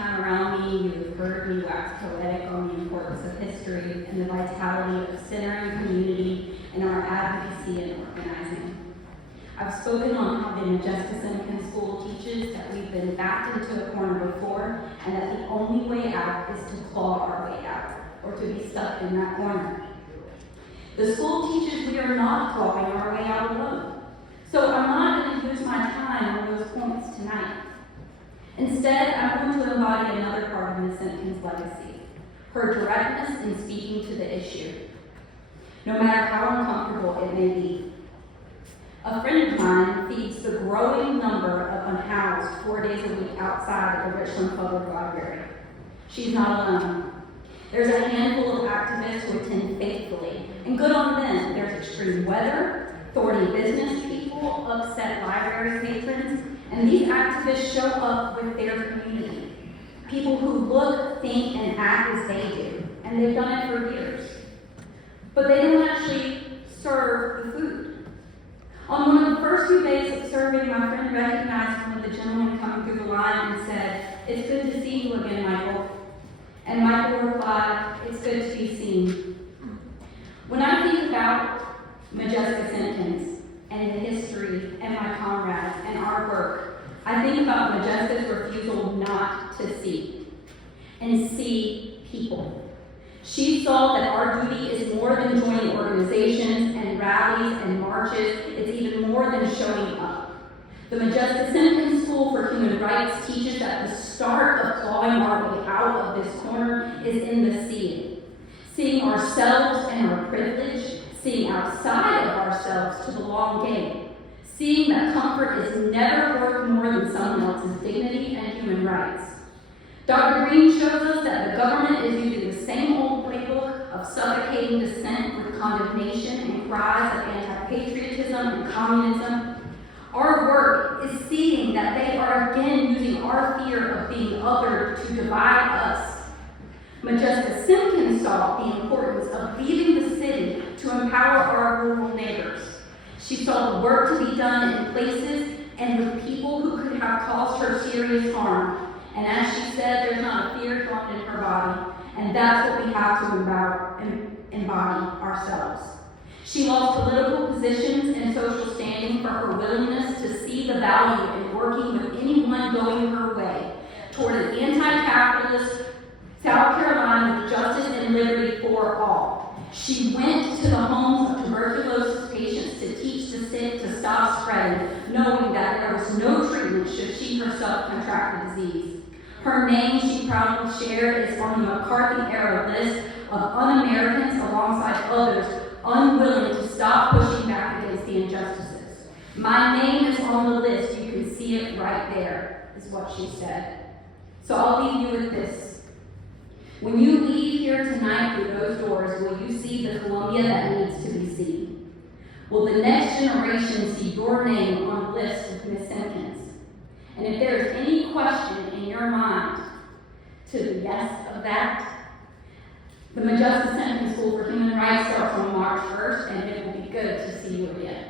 time around me, you have heard me wax poetic on the importance of history and the vitality of centering community in our advocacy and organizing. I've spoken on how the Modjeska Simkins School teaches that we've been backed into a corner before, and that the only way out is to claw our way out, or to be stuck in that corner. The school teaches we are not clawing our way out alone. So I'm not going to use my time on those points tonight. Instead, I'm going to embody another part of Ms. Simkins' legacy, her directness in speaking to the issue, no matter how uncomfortable it may be. A friend of mine feeds the growing number of unhoused 4 days a week outside of the Richland Public Library. She's not alone. There's a handful of activists who attend faithfully, and good on them. There's extreme weather, thorny business people, upset library patrons, and these activists show up with their community. People who look, think, and act as they do, and they've done it for years. But they don't actually serve the food. On one of the first 2 days of serving, my friend recognized one of the gentlemen coming through the line and said, "It's good to see you again, Michael." And Michael replied, "It's good to be seen." When I think about Modjeska Simkins and the history and my comrades and our work, I think about Modjeska's refusal not to see and see people. She saw that our duty is more than joining organizations and rallies and marches. It's even more than showing up. The Modjeska Simkins School for Human Rights teaches that the start of clawing our way out of this corner is in the seeing. Seeing ourselves and our privilege, seeing outside of ourselves to the long game. Seeing that comfort is never worth more than someone else's dignity and human rights. Dr. Green shows us that the government is using the same old playbook of suffocating dissent with condemnation and cries of anti-patriotism and communism. Our work is seeing that they are again using our fear of being othered to divide us. Modjeska Simkins saw the importance of leaving the city to empower our rural neighbors. She saw the work to be done in places and with people who could have caused her serious harm. And as she said, there's not a fear left in her body, and that's what we have to embody ourselves. She lost political positions and social standing for her willingness to see the value in working with anyone going her way toward an anti-capitalist South Carolina with justice and liberty for all. She went to the homes of tuberculosis patients to teach the sick to stop spreading, knowing that there was no treatment should she herself contract the disease. Her name, she proudly shared, is on the McCarthy-era list of un-Americans alongside others unwilling to stop pushing back against the injustices. "My name is on the list. You can see it right there," is what she said. So I'll leave you with this. When you leave here tonight through those doors, will you see the Columbia that needs to be seen? Will the next generation see your name on the list with Ms. Simkins? And if there is any question in your mind to the yes of that, the Modjeska Simkins School for Human Rights starts on March 1st, and it will be good to see you again.